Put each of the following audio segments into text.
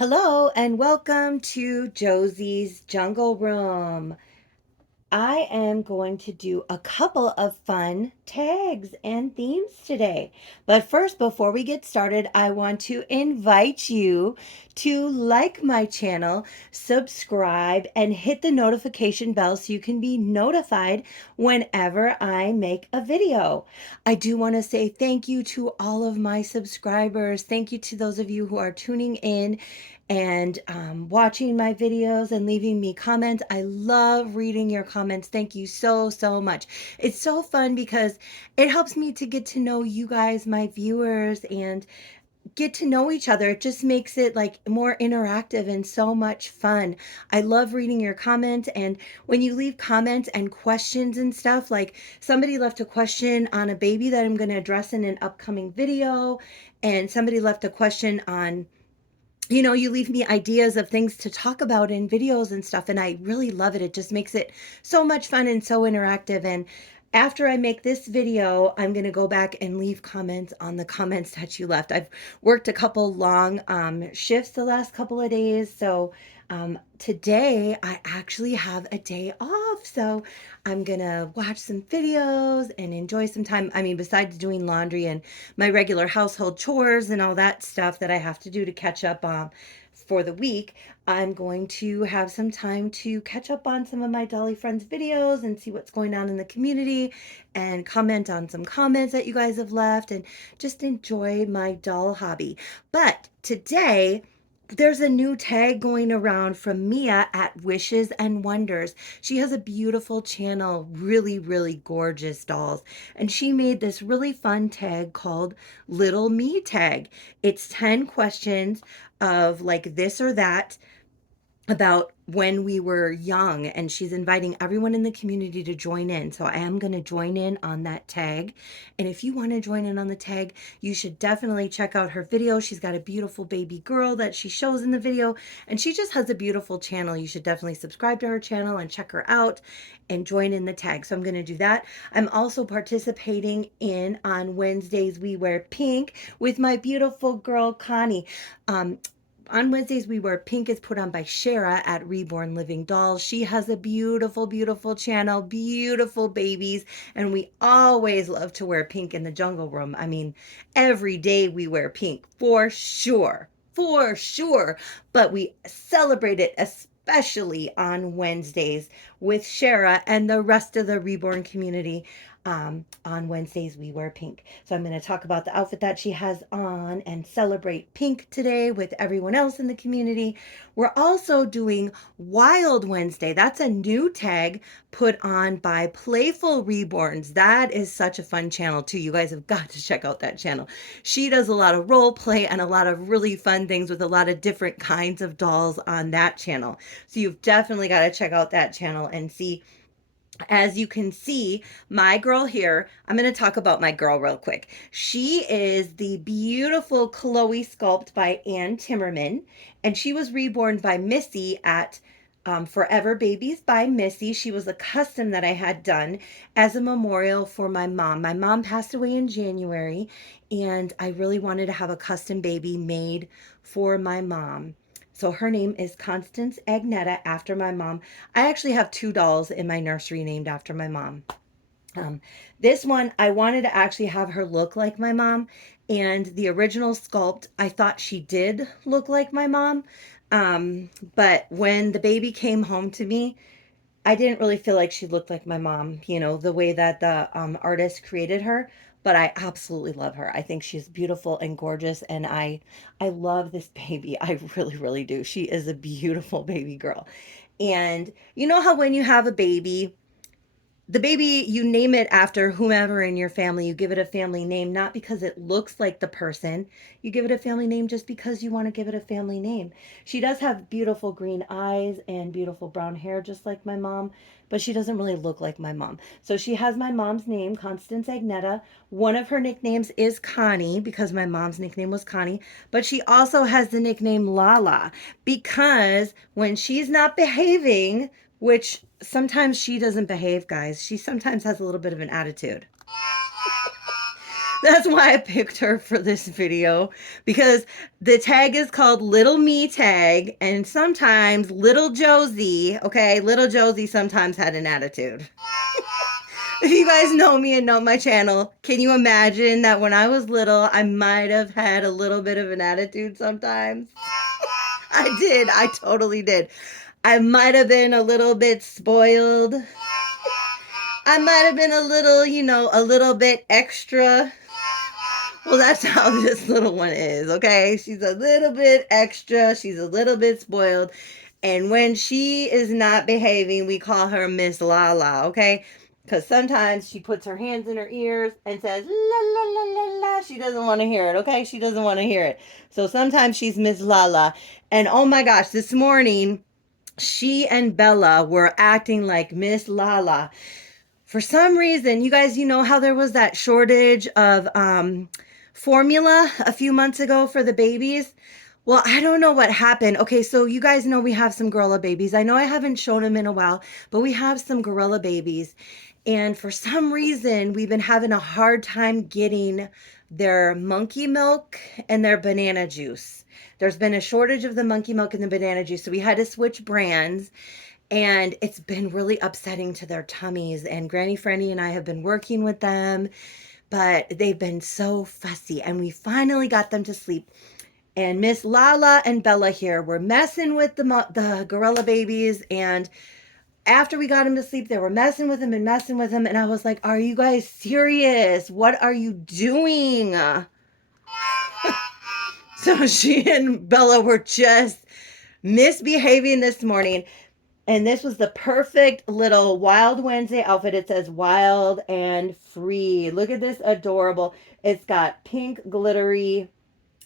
Hello and welcome to Josie's Jungle Room. I am going to do a couple of fun tags and themes today. But first, before we get started, I want to invite you to like my channel, subscribe, and hit the notification bell so you can be notified whenever I make a video. I do want to say thank you to all of my subscribers. Thank you to those of you who are tuning in and watching my videos and leaving me comments. I love reading your comments. Thank you so, so much. It's so fun because it helps me to get to know you guys, my viewers, and get to know each other. It just makes it like more interactive and so much fun. I love reading your comments, and when you leave comments and questions and stuff, like somebody left a question on a baby that I'm going to address in an upcoming video, and somebody left a question on, you leave me ideas of things to talk about in videos and stuff, and I really love it. It just makes it so much fun and so interactive. And after I make this video, I'm going to go back and leave comments on the comments that you left. I've worked a couple long shifts the last couple of days, so today I actually have a day off. So I'm going to watch some videos and enjoy some time. I mean, besides doing laundry and my regular household chores and all that stuff that I have to do to catch up on for the week, I'm going to have some time to catch up on some of my Dolly Friends videos and see what's going on in the community and comment on some comments that you guys have left and just enjoy my doll hobby. But today, there's a new tag going around from Mia at Wishes and Wonders. She has a beautiful channel, really, really gorgeous dolls. And she made this really fun tag called Little Me Tag. It's 10 questions of like this or that about when we were young, and she's inviting everyone in the community to join in. So I am going to join in on that tag. And if you want to join in on the tag, you should definitely check out her video. She's got a beautiful baby girl that she shows in the video, and she just has a beautiful channel. You should definitely subscribe to her channel and check her out and join in the tag. So I'm going to do that. I'm also participating in on Wednesdays We Wear Pink with my beautiful girl Connie. On Wednesdays, We Wear Pink is put on by Shara at Reborn Living Dolls. She has a beautiful, beautiful channel, beautiful babies, and we always love to wear pink in the jungle room. I mean, every day we wear pink, for sure, for sure. But we celebrate it especially on Wednesdays with Shara and the rest of the Reborn community. On Wednesdays, We Wear Pink. So I'm going to talk about the outfit that she has on and celebrate pink today with everyone else in the community. We're also doing Wild Wednesday. That's a new tag put on by Playful Reborns. That is such a fun channel too. You guys have got to check out that channel. She does a lot of role play and a lot of really fun things with a lot of different kinds of dolls on that channel. So you've definitely got to check out that channel and see. As you can see, my girl here, I'm going to talk about my girl real quick. She is the beautiful Chloe sculpt by Ann Timmerman, and she was reborn by Missy at Forever Babies by Missy. She was a custom that I had done as a memorial for my mom. My mom passed away in January, and I really wanted to have a custom baby made for my mom. So her name is Constance Agneta, after my mom. I actually have two dolls in my nursery named after my mom. Um, this one, I wanted to actually have her look like my mom. And the original sculpt, I thought she did look like my mom. But when the baby came home to me, I didn't really feel like she looked like my mom, the way that the artist created her. But I absolutely love her. I think she's beautiful and gorgeous, and I love this baby. I really, really do. She is a beautiful baby girl. And you know how when you have a baby, the baby, you name it after whomever in your family. You give it a family name, not because it looks like the person. You give it a family name just because you want to give it a family name. She does have beautiful green eyes and beautiful brown hair, just like my mom, but she doesn't really look like my mom. So she has my mom's name, Constance Agneta. One of her nicknames is Connie, because my mom's nickname was Connie, but she also has the nickname LaLa because when she's not behaving, which sometimes she doesn't behave, guys. She sometimes has a little bit of an attitude. That's why I picked her for this video, because the tag is called Little Me Tag, and sometimes Little Josie, okay, Little Josie sometimes had an attitude. If you guys know me and know my channel, can you imagine that when I was little, I might have had a little bit of an attitude sometimes? I did. I totally did. I might have been a little bit spoiled. I might have been a little, a little bit extra. Well, that's how this little one is, okay? She's a little bit extra. She's a little bit spoiled. And when she is not behaving, we call her Miss LaLa, okay? Because sometimes she puts her hands in her ears and says, la, la, la, la, la. She doesn't want to hear it, okay? She doesn't want to hear it. So sometimes she's Miss LaLa. And oh my gosh, this morning, she and Bella were acting like Miss LaLa. For some reason, you guys, you know how there was that shortage of formula a few months ago for the babies? Well, I don't know what happened. Okay, so you guys know we have some gorilla babies. I know I haven't shown them in a while, but we have some gorilla babies. And for some reason, we've been having a hard time getting their monkey milk and their banana juice. There's been a shortage of the monkey milk and the banana juice, so we had to switch brands. And it's been really upsetting to their tummies. And Granny Franny and I have been working with them, but they've been so fussy. And we finally got them to sleep. And Miss LaLa and Bella here were messing with the gorilla babies. And after we got them to sleep, they were messing with them and messing with them. And I was like, are you guys serious? What are you doing? So she and Bella were just misbehaving this morning. And this was the perfect little Wild Wednesday outfit. It says wild and free. Look at this adorable. It's got pink glittery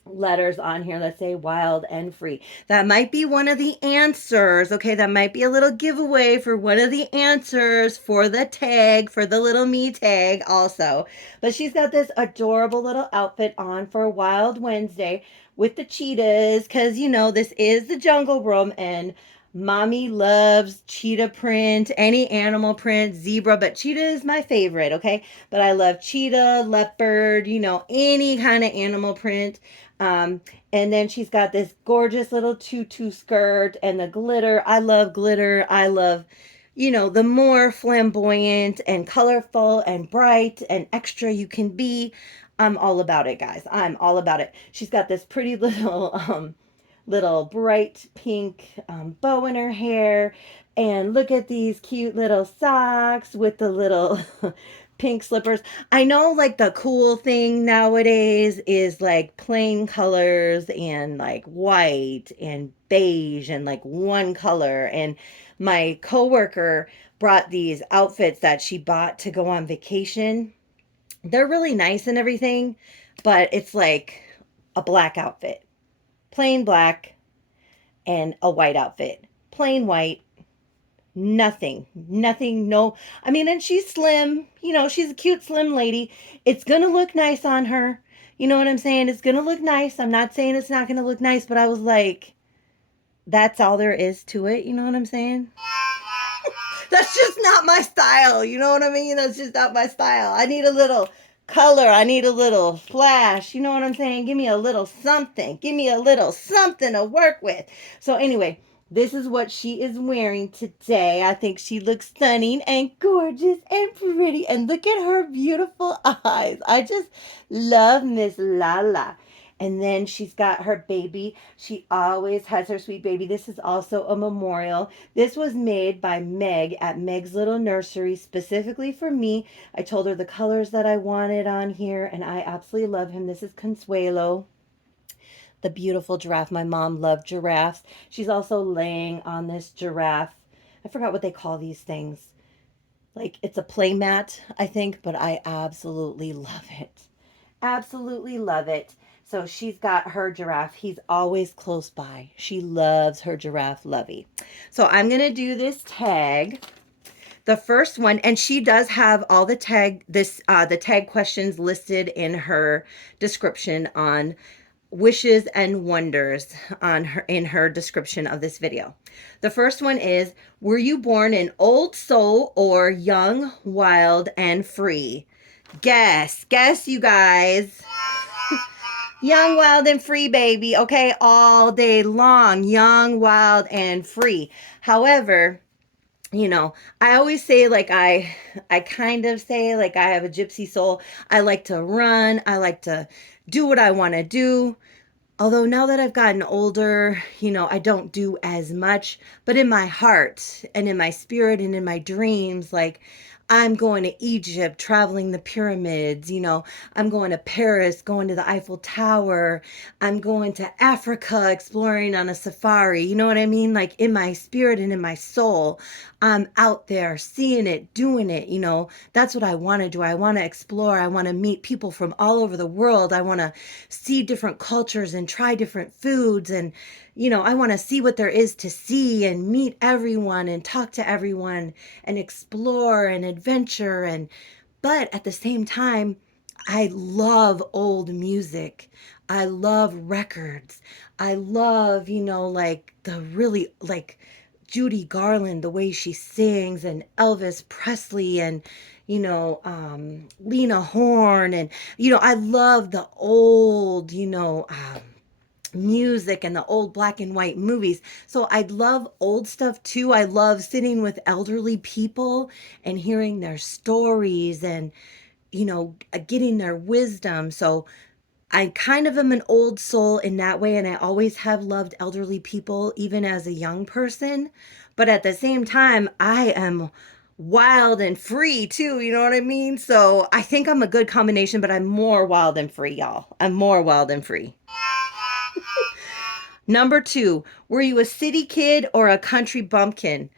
letters on here that say wild and free. That might be one of the answers. Okay, that might be a little giveaway for one of the answers for the tag, for the little me tag also. But she's got this adorable little outfit on for Wild Wednesday with the cheetahs, because this is the jungle room, and mommy loves cheetah print, any animal print, zebra, but cheetah is my favorite, okay? But I love cheetah, leopard, any kind of animal print. And then she's got this gorgeous little tutu skirt and the glitter. I love glitter. I love, the more flamboyant and colorful and bright and extra you can be. I'm all about it, guys. I'm all about it. She's got this pretty little bright pink bow in her hair. And look at these cute little socks with the little pink slippers. I know like the cool thing nowadays is like plain colors and like white and beige and like one color. And my coworker brought these outfits that she bought to go on vacation. They're really nice and everything, but it's like a black outfit. Plain black and a white outfit. Plain white, nothing, no. I mean, and she's slim, she's a cute slim lady. It's gonna look nice on her. You know what I'm saying? It's gonna look nice. I'm not saying it's not gonna look nice, but I was like, that's all there is to it. You know what I'm saying? That's just not my style. You know what I mean? That's just not my style. I need a little color. I need a little flash. You know what I'm saying? Give me a little something. Give me a little something to work with. So anyway, this is what she is wearing today. I think she looks stunning and gorgeous and pretty. And look at her beautiful eyes. I just love Miss LaLa. And then she's got her baby. She always has her sweet baby. This is also a memorial. This was made by Meg at Meg's Little Nursery specifically for me. I told her the colors that I wanted on here, and I absolutely love him. This is Consuelo, the beautiful giraffe. My mom loved giraffes. She's also laying on this giraffe. I forgot what they call these things. Like it's a play mat, I think, but I absolutely love it. Absolutely love it. So she's got her giraffe. He's always close by. She loves her giraffe, Lovey. So I'm going to do this tag. The first one, and she does have all the the tag questions listed in her description on wishes and wonders on her in her description of this video. The first one is, were you born an old soul or young, wild, and free? Guess, you guys. Young, wild, and free, baby. Okay, all day long. Young, wild, and free. However, I always say like I kind of say like I have a gypsy soul. I like to run. I like to do what I want to do. Although now that I've gotten older, I don't do as much, but in my heart and in my spirit and in my dreams, like I'm going to Egypt, traveling the pyramids, I'm going to Paris, going to the Eiffel Tower, I'm going to Africa, exploring on a safari. You know what I mean? Like in my spirit and in my soul, I'm out there seeing it, doing it, That's what I want to do. I want to explore. I want to meet people from all over the world. I want to see different cultures and try different foods. And, I want to see what there is to see and meet everyone and talk to everyone and explore and adventure. But at the same time, I love old music. I love records. I love, like the really, like, Judy Garland, the way she sings, and Elvis Presley, and Lena Horne, and I love the old, music and the old black and white movies. So I love old stuff too. I love sitting with elderly people and hearing their stories and getting their wisdom. So I kind of am an old soul in that way, and I always have loved elderly people, even as a young person. But at the same time, I am wild and free too, you know what I mean? So I think I'm a good combination, but I'm more wild and free, y'all. I'm more wild and free. Number two, were you a city kid or a country bumpkin?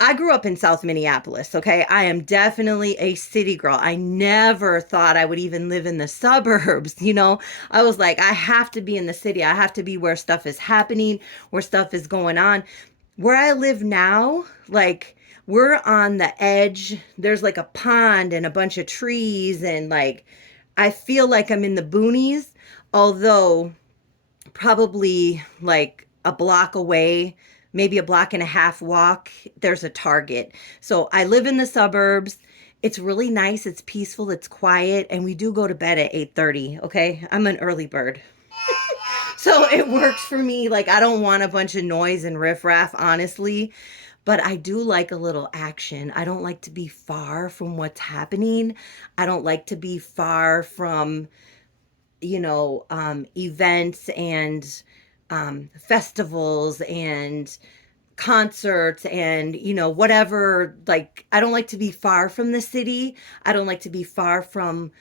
I grew up in South Minneapolis, okay? I am definitely a city girl. I never thought I would even live in the suburbs, I was like, I have to be in the city. I have to be where stuff is happening, where stuff is going on. Where I live now, like, we're on the edge. There's like a pond and a bunch of trees, and like, I feel like I'm in the boonies, although probably like a block away, maybe a block and a half walk, there's a Target. So I live in the suburbs. It's really nice, it's peaceful, it's quiet, and we do go to bed at 8:30, okay? I'm an early bird. So it works for me. Like I don't want a bunch of noise and riffraff, honestly, but I do like a little action. I don't like to be far from what's happening. I don't like to be far from events and festivals and concerts and, whatever. Like, I don't like to be far from the city. I don't like to be far from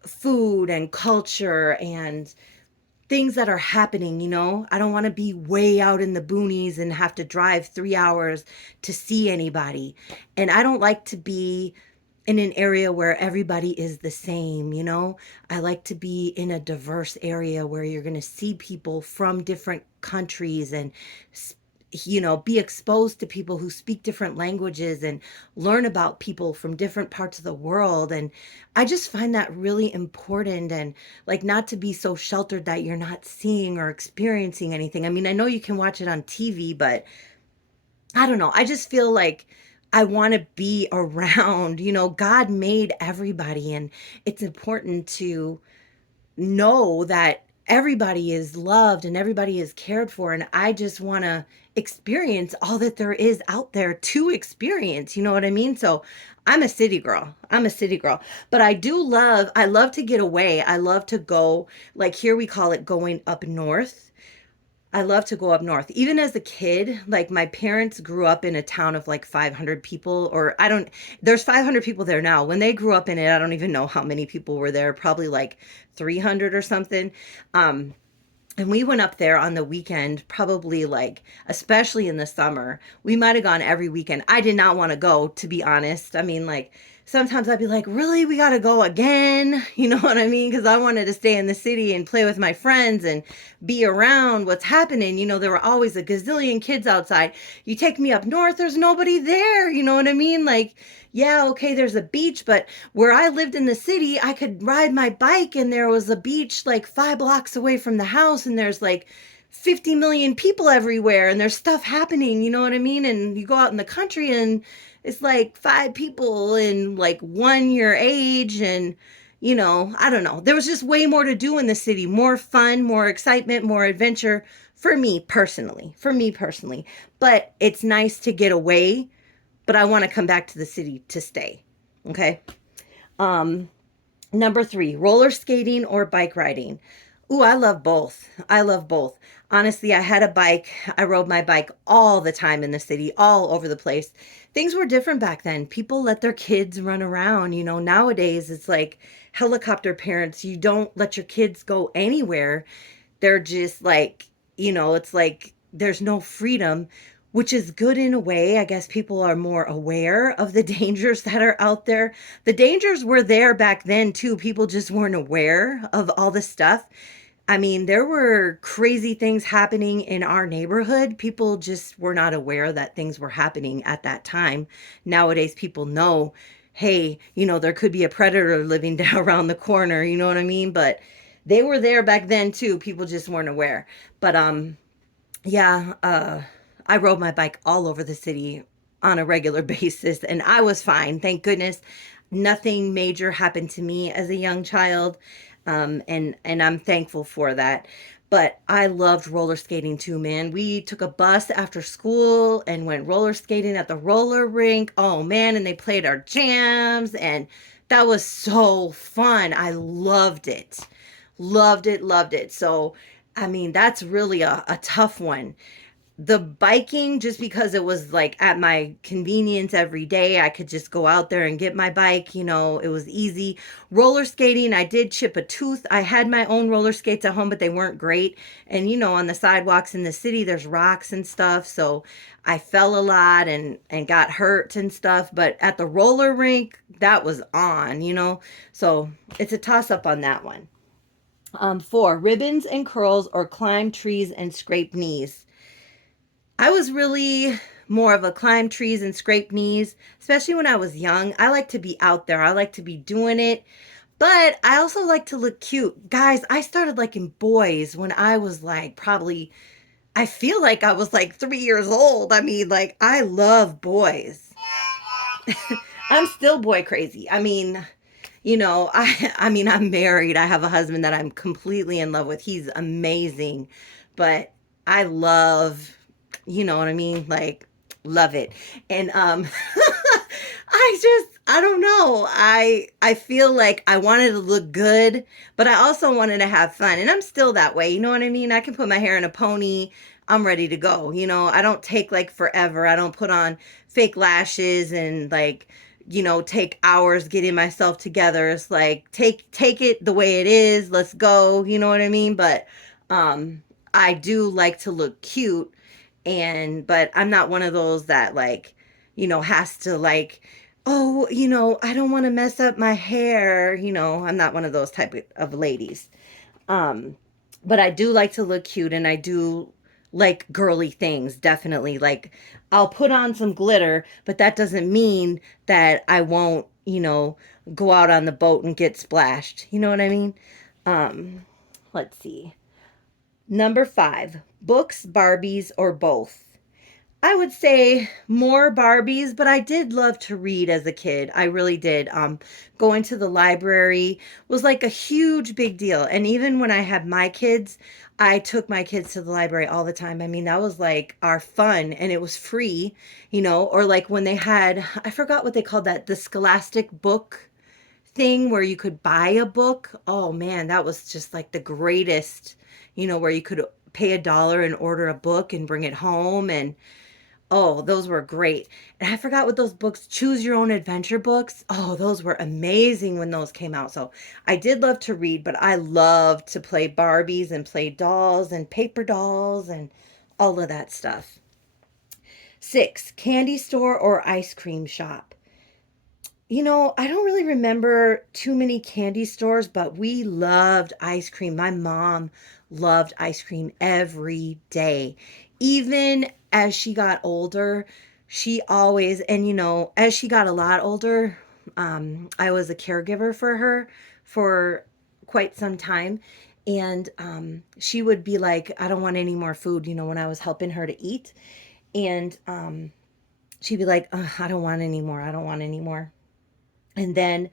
food and culture and things that are happening, I don't want to be way out in the boonies and have to drive 3 hours to see anybody. And I don't like to be in an area where everybody is the same, I like to be in a diverse area where you're going to see people from different countries and be exposed to people who speak different languages and learn about people from different parts of the world. And I just find that really important, and like not to be so sheltered that you're not seeing or experiencing anything. I mean, I know you can watch it on TV, but I don't know. I just feel like I want to be around, God made everybody, and it's important to know that everybody is loved and everybody is cared for. And I just want to experience all that there is out there to experience. You know what I mean? So I'm a city girl. I'm a city girl. But I love to get away. I love to go, like here we call it going up north. I love to go up north. Even as a kid, like my parents grew up in a town of like 500 people, or I don't, there's 500 people there now. When they grew up in it, I don't even know how many people were there, probably like 300 or something. Um, and we went up there on the weekend, probably like, especially in the summer. We might have gone every weekend. I did not want to go, to be honest. I mean, like, sometimes I'd be like, really, we got to go again? You know what I mean? Because I wanted to stay in the city and play with my friends and be around what's happening. There were always a gazillion kids outside. You take me up north, there's nobody there. You know what I mean? Like, yeah, okay, there's a beach, but where I lived in the city, I could ride my bike and there was a beach like 5 blocks away from the house, and there's like 50 million people everywhere and there's stuff happening, you know what I mean? And you go out in the country and it's like five people in like one your age. And, I don't know. There was just way more to do in the city, more fun, more excitement, more adventure for me personally. For me personally. But it's nice to get away, but I want to come back to the city to stay. Okay. Um, Number three, roller skating or bike riding. Ooh, I love both. I love both. Honestly, I had a bike. I rode my bike all the time in the city, all over the place. Things were different back then. People let their kids run around. Nowadays it's like helicopter parents. You don't let your kids go anywhere. They're just like, it's like there's no freedom, which is good in a way. I guess people are more aware of the dangers that are out there. The dangers were there back then too. People just weren't aware of all the stuff. I mean, there were crazy things happening in our neighborhood. People just were not aware that things were happening at that time. Nowadays, people know, hey, there could be a predator living down around the corner. You know what I mean? But they were there back then too. People just weren't aware. But yeah, I rode my bike all over the city on a regular basis, and I was fine. Thank goodness, nothing major happened to me as a young child, and I'm thankful for that. But I loved roller skating too, man. We took a bus after school and went roller skating at the roller rink. Oh man, and they played our jams, and that was so fun. I loved it. Loved it, loved it. So, I mean, that's really a tough one. The biking, just because it was like at my convenience every day, I could just go out there and get my bike, it was easy. Roller skating, I did chip a tooth. I had my own roller skates at home, but they weren't great. And on the sidewalks in the city, there's rocks and stuff. So I fell a lot and got hurt and stuff. But at the roller rink, that was on. So it's a toss up on that one. Four, ribbons and curls or climb trees and scrape knees. I was really more of a climb trees and scrape knees, especially when I was young. I like to be out there. I like to be doing it. But I also like to look cute. Guys, I started liking boys when I was like probably, I feel like I was like 3 years old. I mean, like, I love boys. I'm still boy crazy. I mean, I mean, I'm married. I have a husband that I'm completely in love with. He's amazing. But I love, you know what I mean? Like, love it. And I don't know. I feel like I wanted to look good, but I also wanted to have fun. And I'm still that way. You know what I mean? I can put my hair in a pony. I'm ready to go. I don't take like forever. I don't put on fake lashes and like take hours getting myself together. It's like take it the way it is. Let's go. You know what I mean? But I do like to look cute, and but I'm not one of those that like has to like, oh, I don't want to mess up my hair. I'm not one of those type of ladies. Um, but I do like to look cute, and I do like girly things, definitely. Like, I'll put on some glitter, but that doesn't mean that I won't, go out on the boat and get splashed. You know what I mean? Um, let's see. Number five, books, Barbies, or both. I would say more Barbies, but I did love to read as a kid. I really did. Going to the library was like a huge big deal. And even when I had my kids, I took my kids to the library all the time. I mean, that was like our fun, and it was free, or like when they had, I forgot what they called that, the Scholastic book thing where you could buy a book. Oh man, that was just like the greatest, where you could pay $1 and order a book and bring it home. And oh, those were great. And I forgot what those books, Choose Your Own Adventure books. Oh, those were amazing when those came out. So I did love to read, but I loved to play Barbies and play dolls and paper dolls and all of that stuff. Six, candy store or ice cream shop. I don't really remember too many candy stores, but we loved ice cream. My mom loved ice cream every day. Even as she got older, she always, and as she got a lot older, I was a caregiver for her for quite some time. And she would be like, I don't want any more food, when I was helping her to eat. And she'd be like, "Ugh, I don't want any more. I don't want any more." And then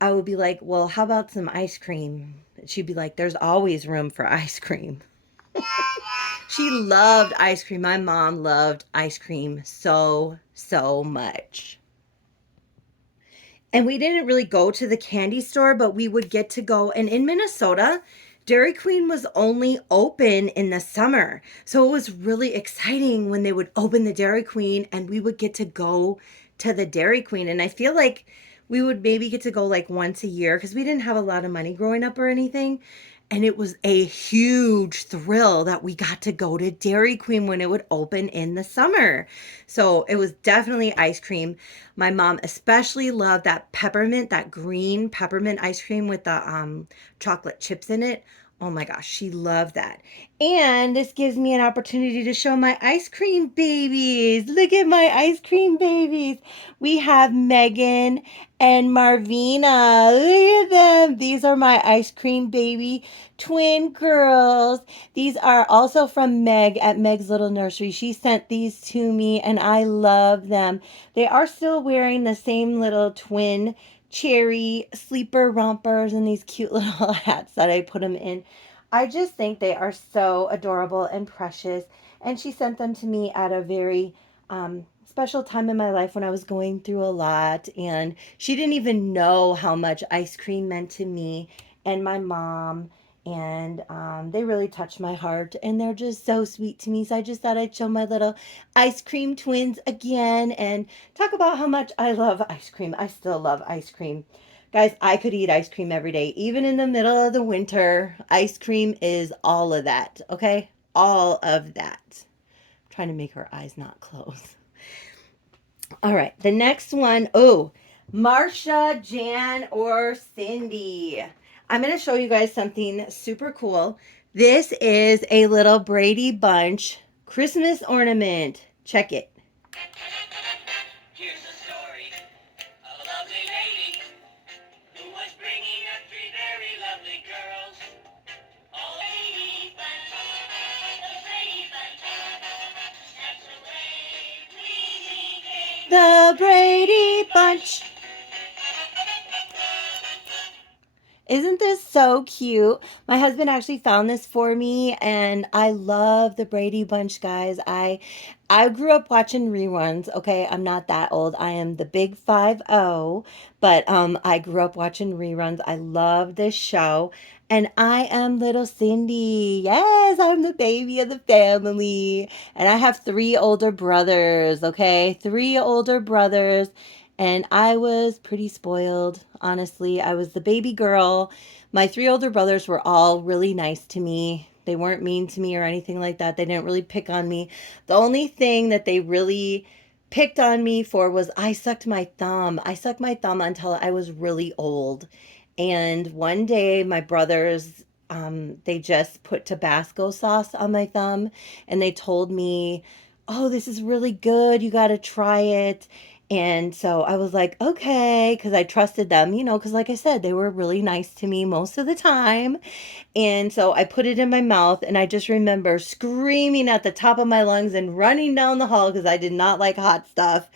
I would be like, "Well, how about some ice cream?" She'd be like, "There's always room for ice cream." She loved ice cream. My mom loved ice cream so, so much. And we didn't really go to the candy store, but we would get to go. And in Minnesota, Dairy Queen was only open in the summer. So it was really exciting when they would open the Dairy Queen and we would get to go to the Dairy Queen. And I feel like we would maybe get to go like once a year because we didn't have a lot of money growing up or anything. And it was a huge thrill that we got to go to Dairy Queen when it would open in the summer. So it was definitely ice cream. My mom especially loved that peppermint, that green peppermint ice cream with the chocolate chips in it. Oh my gosh, she loved that. And this gives me an opportunity to show my ice cream babies. Look at my ice cream babies. We have Megan and Marvina. Look at them. These are my ice cream baby twin girls. These are also from Meg at Meg's Little Nursery. She sent these to me and I love them. They are still wearing the same little twin cherry sleeper rompers and these cute little hats that I put them in. I just think they are so adorable and precious. And she sent them to me at a very special time in my life when I was going through a lot. And she didn't even know how much ice cream meant to me and my mom. And they really touched my heart. And they're just so sweet to me. So I just thought I'd show my little ice cream twins again and talk about how much I love ice cream. I still love ice cream. Guys, I could eat ice cream every day, even in the middle of the winter. Ice cream is all of that, okay? All of that. I'm trying to make her eyes not close. All right, the next one. Oh, Marsha, Jan, or Cindy. I'm going to show you guys something super cool. This is a little Brady Bunch Christmas ornament. Check it. Here's the story of a lovely lady who was bringing up three very lovely girls. All Brady Bunch, the Brady Bunch, that's the way we became the Brady Bunch. Isn't this so cute? My husband actually found this for me and I love the Brady Bunch, guys. I grew up watching reruns. Okay, I'm not that old. I am the big 50, but I grew up watching reruns. I love this show. And I am little Cindy. Yes, I'm the baby of the family. And I have three older brothers, okay? Three older brothers. And I was pretty spoiled, honestly. I was the baby girl. My three older brothers were all really nice to me. They weren't mean to me or anything like that. They didn't really pick on me. The only thing that they really picked on me for was I sucked my thumb. I sucked my thumb until I was really old. And one day, my brothers, they just put Tabasco sauce on my thumb and they told me, "Oh, this is really good. You got to try it." And so I was like, okay, because I trusted them, because like I said, they were really nice to me most of the time. And so I put it in my mouth, and I just remember screaming at the top of my lungs and running down the hall because I did not like hot stuff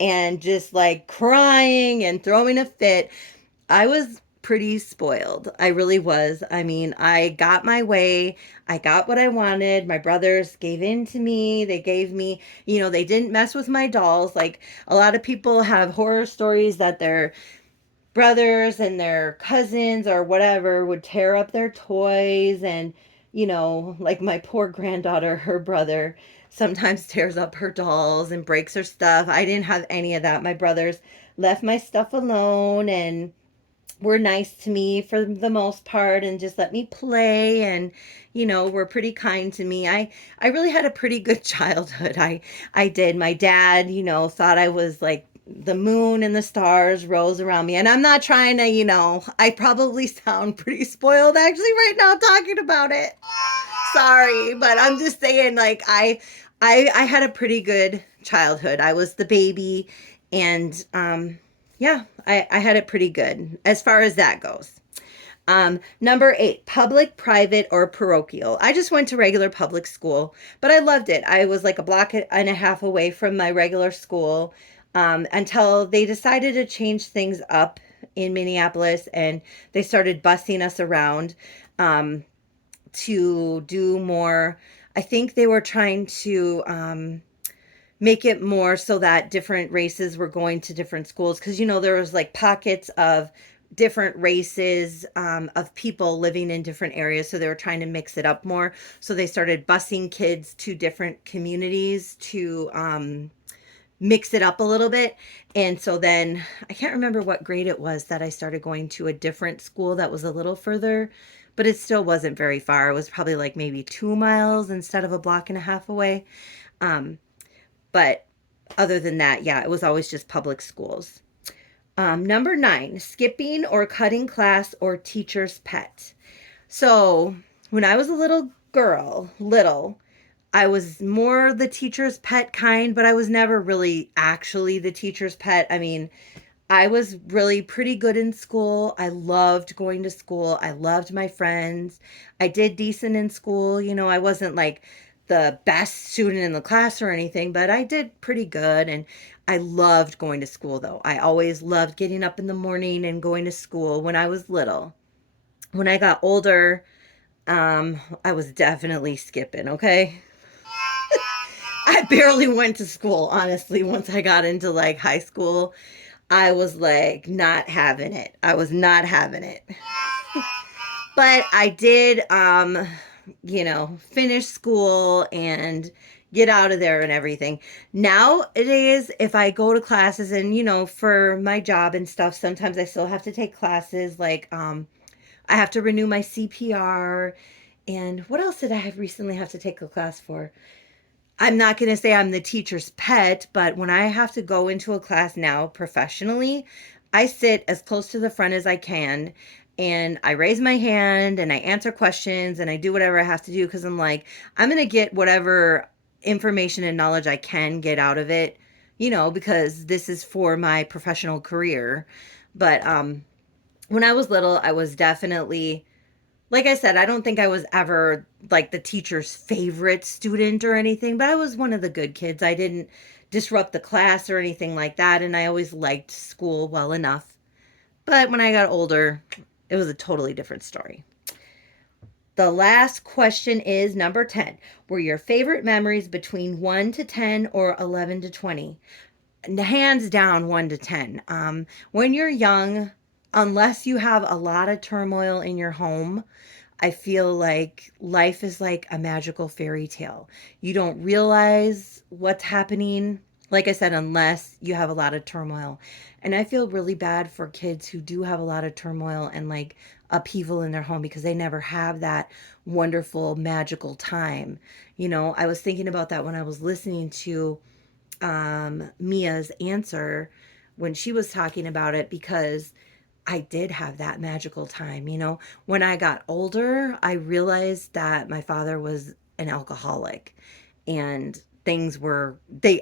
and just like crying and throwing a fit. I was pretty spoiled. I really was. I mean, I got my way. I got what I wanted. My brothers gave in to me. They gave me, they didn't mess with my dolls. Like a lot of people have horror stories that their brothers and their cousins or whatever would tear up their toys. And, like my poor granddaughter, her brother sometimes tears up her dolls and breaks her stuff. I didn't have any of that. My brothers left my stuff alone and were nice to me for the most part and just let me play and were pretty kind to me. I really had a pretty good childhood. I did. My dad, thought I was like the moon and the stars rose around me. And I'm not trying to, I probably sound pretty spoiled actually right now talking about it. Sorry, but I'm just saying like I had a pretty good childhood. I was the baby and yeah, I had it pretty good as far as that goes. Number 8, public, private, or parochial. I just went to regular public school, but I loved it. I was like a block and a half away from my regular school until they decided to change things up in Minneapolis and they started busing us around um, to do more. I think they were trying to make it more so that different races were going to different schools because there was like pockets of different races of people living in different areas, so they were trying to mix it up more, so they started busing kids to different communities to mix it up a little bit. And so then I can't remember what grade it was that I started going to a different school that was a little further, but it still wasn't very far. It was probably like maybe 2 miles instead of a block and a half away. But other than that, yeah, it was always just public schools. Number 9, skipping or cutting class or teacher's pet. So when I was a little girl, I was more the teacher's pet kind, but I was never really actually the teacher's pet. I mean, I was really pretty good in school. I loved going to school. I loved my friends. I did decent in school. I wasn't like the best student in the class or anything, but I did pretty good. And I loved going to school, though. I always loved getting up in the morning and going to school when I was little. When I got older, I was definitely skipping, okay? I barely went to school, honestly, once I got into like high school. I was like not having it. I was not having it. But I did finish school and get out of there and everything. Nowadays, if I go to classes and for my job and stuff, sometimes I still have to take classes like I have to renew my CPR, and what else did I recently have to take a class for? I'm not going to say I'm the teacher's pet, but when I have to go into a class now professionally, I sit as close to the front as I can and I raise my hand and I answer questions and I do whatever I have to do because I'm like, I'm going to get whatever information and knowledge I can get out of it, because this is for my professional career. But when I was little, I was definitely, like I said, I don't think I was ever like the teacher's favorite student or anything, but I was one of the good kids. I didn't disrupt the class or anything like that, and I always liked school well enough. But when I got older, it was a totally different story. The last question is number 10. Were your favorite memories between 1 to 10 or 11 to 20? Hands down, 1 to 10. When you're young, unless you have a lot of turmoil in your home, I feel like life is like a magical fairy tale. You don't realize what's happening, like I said, unless you have a lot of turmoil. And I feel really bad for kids who do have a lot of turmoil and like upheaval in their home because they never have that wonderful, magical time. I was thinking about that when I was listening to Mia's answer when she was talking about it because I did have that magical time. When I got older, I realized that my father was an alcoholic and things were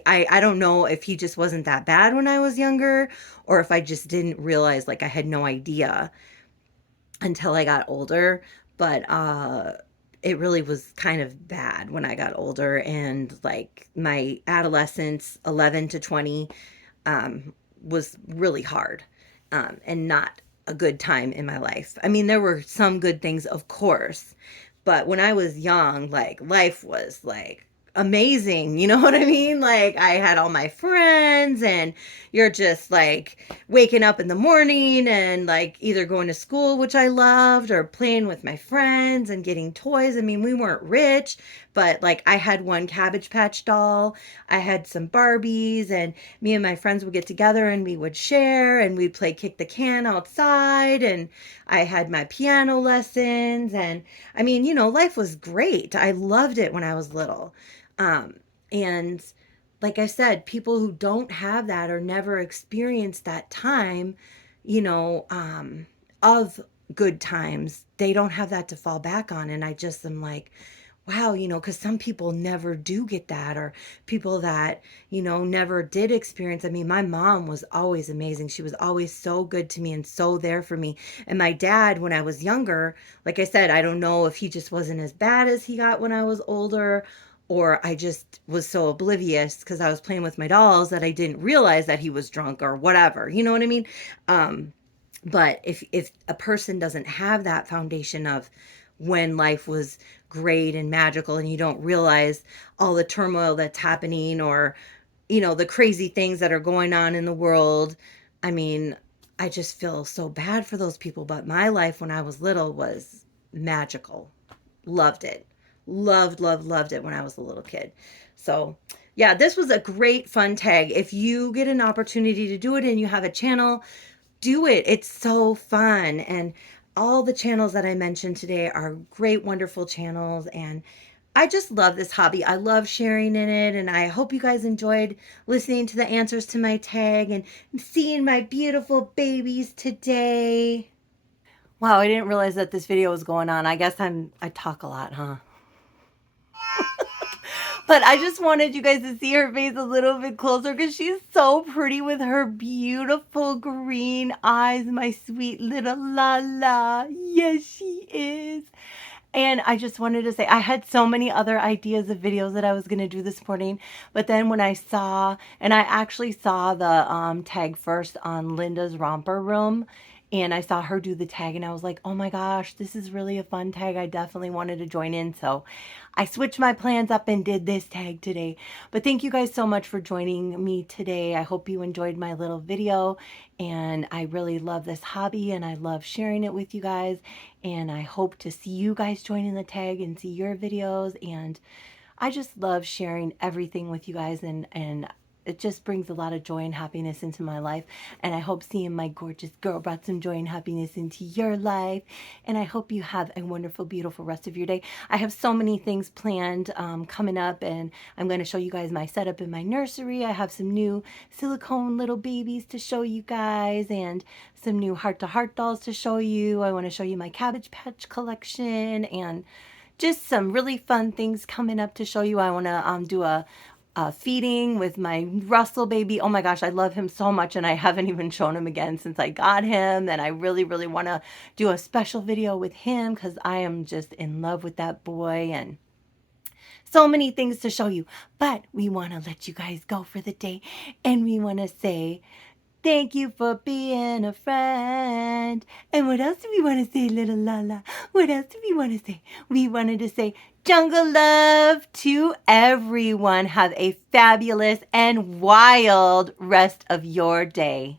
I don't know if he just wasn't that bad when I was younger or if I just didn't realize, like I had no idea until I got older, but it really was kind of bad when I got older, and like my adolescence 11 to 20 was really hard and not a good time in my life. I mean, there were some good things, of course, but when I was young, like life was like amazing. You know what I mean? Like I had all my friends and you're just like waking up in the morning and like either going to school, which I loved, or playing with my friends and getting toys. I mean, we weren't rich, but like I had one Cabbage Patch doll, I had some Barbies, and me and my friends would get together and we would share and we'd play kick the can outside, and I had my piano lessons, and I mean, life was great. I loved it when I was little. Um, and like I said, people who don't have that or never experienced that time, of good times, they don't have that to fall back on. And I just am like, wow, because some people never do get that, or people that, never did experience. I mean, my mom was always amazing. She was always so good to me and so there for me. And my dad, when I was younger, like I said, I don't know if he just wasn't as bad as he got when I was older, or I just was so oblivious because I was playing with my dolls that I didn't realize that he was drunk or whatever. You know what I mean? Um, but if a person doesn't have that foundation of when life was great and magical, and you don't realize all the turmoil that's happening, or the crazy things that are going on in the world, I mean, I just feel so bad for those people. But my life when I was little was magical. Loved it. Loved it when I was a little kid. So yeah, this was a great fun tag. If you get an opportunity to do it and you have a channel, do it. It's so fun. And all the channels that I mentioned today are great, wonderful channels. And I just love this hobby. I love sharing in it. And I hope you guys enjoyed listening to the answers to my tag and seeing my beautiful babies today. Wow, I didn't realize that this video was going on. I guess I talk a lot, huh? But I just wanted you guys to see her face a little bit closer because she's so pretty with her beautiful green eyes, my sweet little LaLa. Yes, she is. And I just wanted to say, I had so many other ideas of videos that I was going to do this morning. But then when I saw, and I actually saw the tag first on Linda's Romper Room, and I saw her do the tag, and I was like, oh my gosh, this is really a fun tag. I definitely wanted to join in. So I switched my plans up and did this tag today. But thank you guys so much for joining me today. I hope you enjoyed my little video, and I really love this hobby and I love sharing it with you guys. And I hope to see you guys join in the tag and see your videos. And I just love sharing everything with you guys, and it just brings a lot of joy and happiness into my life. And I hope seeing my gorgeous girl brought some joy and happiness into your life. And I hope you have a wonderful, beautiful rest of your day. I have so many things planned coming up, and I'm going to show you guys my setup in my nursery. I have some new silicone little babies to show you guys, and some new heart-to-heart dolls to show you. I want to show you my Cabbage Patch collection, and just some really fun things coming up to show you. I want to do a feeding with my Russell baby. Oh my gosh, I love him so much, and I haven't even shown him again since I got him. And I really, really want to do a special video with him because I am just in love with that boy, and so many things to show you. But we want to let you guys go for the day, and we want to say thank you for being a friend. And what else do we want to say, little LaLa? What else do we want to say? We wanted to say jungle love to everyone. Have a fabulous and wild rest of your day.